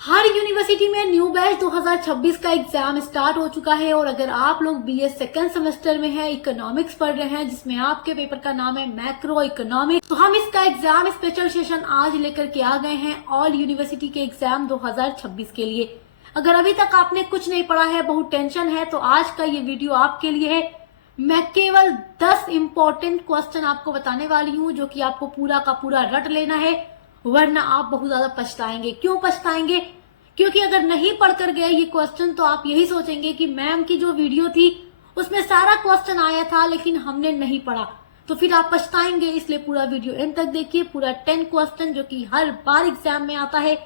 हर university में new batch 2026 का exam start हो चुका है और अगर आप लोग बीए सेकेंड सेमेस्टर में हैं, इकोनॉमिक्स पढ़ रहे हैं जिसमें आपके पेपर का नाम है मैक्रो इकोनॉमिक्स, तो हम इसका एग्जाम स्पेशल सेशन आज लेकर के आ गए हैं ऑल यूनिवर्सिटी के एग्जाम 2026 के लिए। अगर अभी तक आपने कुछ नहीं पढ़ा है, बहुत टेंशन है, तो आज का ये वीडियो आपके लिए है। मैं केवल 10 इंपॉर्टेंट क्वेश्चन आपको बताने वाली हूँ जो कि आपको पूरा का पूरा रट लेना है, वरना आप बहुत ज्यादा पछताएंगे। क्यों पछताएंगे? क्योंकि अगर नहीं पढ़कर गए ये क्वेश्चन तो आप यही सोचेंगे कि मैम की जो वीडियो थी उसमें सारा क्वेश्चन आया था लेकिन हमने नहीं पढ़ा, तो फिर आप पछताएंगे। इसलिए पूरा वीडियो एंड तक देखिए, पूरा 10 क्वेश्चन जो कि हर बार एग्जाम में आता है।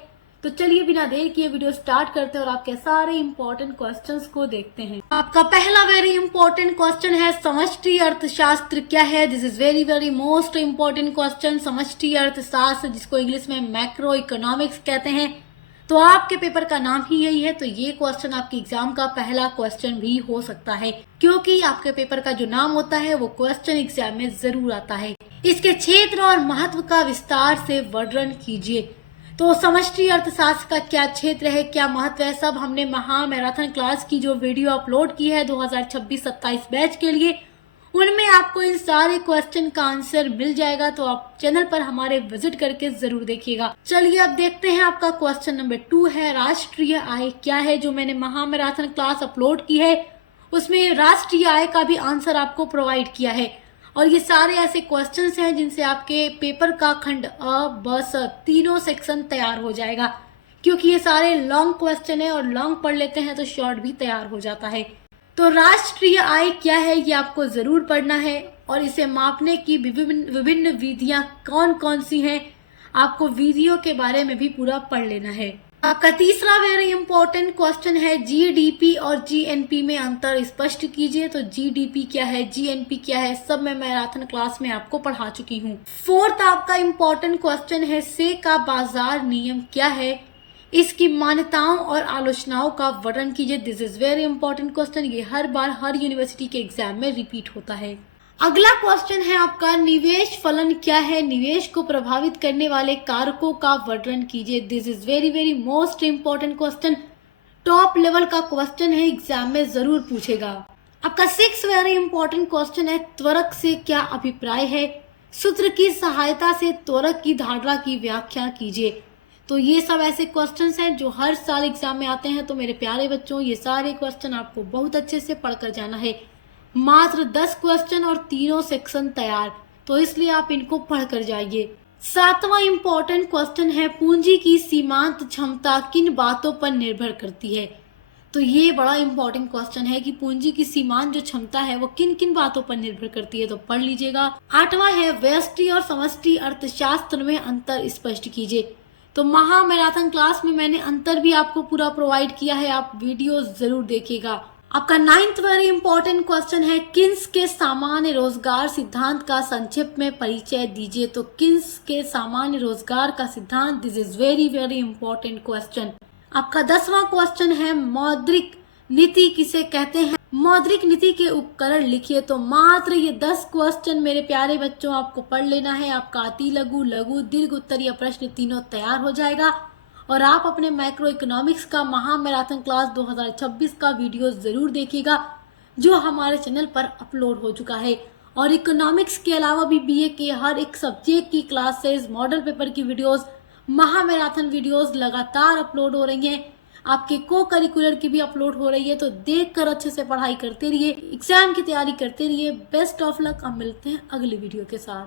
तो चलिए बिना देर किए वीडियो स्टार्ट करते हैं और आपके सारे इंपॉर्टेंट क्वेश्चंस को देखते हैं। आपका पहला वेरी इंपॉर्टेंट क्वेश्चन है, समष्टि अर्थशास्त्र क्या है? This is very very most important question. समष्टि अर्थशास्त्र, जिसको इंग्लिश में मैक्रो इकोनॉमिक्स कहते हैं, तो आपके पेपर का नाम ही यही है, तो ये क्वेश्चन आपके एग्जाम का पहला क्वेश्चन भी हो सकता है, क्योंकि आपके पेपर का जो नाम होता है वो क्वेश्चन एग्जाम में जरूर आता है। इसके क्षेत्र और महत्व का विस्तार से वर्णन कीजिए। तो समष्टि अर्थशास्त्र का क्या क्षेत्र है, क्या महत्व है, सब हमने महामैराथन क्लास की जो वीडियो अपलोड की है 2026-27 बैच के लिए, उनमें आपको इन सारे क्वेश्चन का आंसर मिल जाएगा। तो आप चैनल पर हमारे विजिट करके जरूर देखिएगा। चलिए अब देखते हैं। आपका क्वेश्चन नंबर 2 है, राष्ट्रीय आय क्या है? जो मैंने महामैराथन क्लास अपलोड की है उसमें राष्ट्रीय आय का भी आंसर आपको प्रोवाइड किया है। और ये सारे ऐसे क्वेश्चंस हैं जिनसे आपके पेपर का खंड अ ब स तीनों सेक्शन तैयार हो जाएगा, क्योंकि ये सारे लॉन्ग क्वेश्चन है और लॉन्ग पढ़ लेते हैं तो शॉर्ट भी तैयार हो जाता है। तो राष्ट्रीय आय क्या है ये आपको जरूर पढ़ना है, और इसे मापने की विभिन्न विधियां कौन कौन सी हैं, आपको विधियों के बारे में भी पूरा पढ़ लेना है। आपका तीसरा वेरी इंपॉर्टेंट क्वेश्चन है, जीडीपी और जीएनपी में अंतर स्पष्ट कीजिए। तो जीडीपी क्या है, जीएनपी क्या है, सब मैं मैराथन क्लास में आपको पढ़ा चुकी हूँ। फोर्थ आपका इंपॉर्टेंट क्वेश्चन है, से का बाजार नियम क्या है? इसकी मान्यताओं और आलोचनाओं का वर्णन कीजिए। This is very important question, ये हर बार हर यूनिवर्सिटी के एग्जाम में रिपीट होता है। अगला क्वेश्चन है आपका, निवेश फलन क्या है? निवेश को प्रभावित करने वाले कारकों का वर्णन कीजिए। This is very very most important question, top level का क्वेश्चन है, एग्जाम में जरूर पूछेगा। आपका 6 वेरी इंपॉर्टेंट क्वेश्चन है, त्वरक से क्या अभिप्राय है? सूत्र की सहायता से त्वरक की धारणा की व्याख्या कीजिए। तो ये सब ऐसे क्वेश्चंस हैं जो हर साल एग्जाम में आते हैं। तो मेरे प्यारे बच्चों, ये सारे क्वेश्चन आपको बहुत अच्छे से पढ़कर जाना है। मात्र 10 क्वेश्चन और तीनों सेक्शन तैयार, तो इसलिए आप इनको पढ़कर जाइए। 7वां इंपॉर्टेंट क्वेश्चन है, पूंजी की सीमांत क्षमता किन बातों पर निर्भर करती है? तो ये बड़ा इंपॉर्टेंट क्वेश्चन है कि पूंजी की सीमांत जो क्षमता है वो किन किन बातों पर निर्भर करती है, तो पढ़ लीजिएगा। 8वां है, व्यष्टि और समष्टि अर्थशास्त्र में अंतर स्पष्ट कीजिए। तो महामैराथन क्लास में मैंने अंतर भी आपको पूरा प्रोवाइड किया है, आप वीडियो जरूर देखिएगा। आपका 9th वेरी इंपॉर्टेंट क्वेश्चन है, किन्स के सामान्य रोजगार सिद्धांत का संक्षेप में परिचय दीजिए। तो किन्स के सामान्य रोजगार का सिद्धांत, this is very very important question. आपका 10वां क्वेश्चन है, मौद्रिक नीति किसे कहते हैं? मौद्रिक नीति के उपकरण लिखिए। तो मात्र ये 10 क्वेश्चन मेरे प्यारे बच्चों आपको पढ़ लेना है। आपका अति लघु, लघु, दीर्घ उत्तरीय प्रश्न तीनों तैयार हो जाएगा और आप अपने मैक्रो इकोनॉमिक्स का महामैराथन क्लास 2026 का वीडियो जरूर देखिएगा जो हमारे चैनल पर अपलोड हो चुका है। और इकोनॉमिक्स के अलावा भी बीए के हर एक सब्जेक्ट की क्लासेस, मॉडल पेपर की वीडियोस, महामैराथन वीडियोस लगातार अपलोड हो रही हैं। आपके को करिकुलर की भी अपलोड हो रही है, तो देखकर अच्छे से पढ़ाई करते रहिए, एग्जाम की तैयारी करते रहिए। Best of luck. अब मिलते हैं अगली वीडियो के साथ।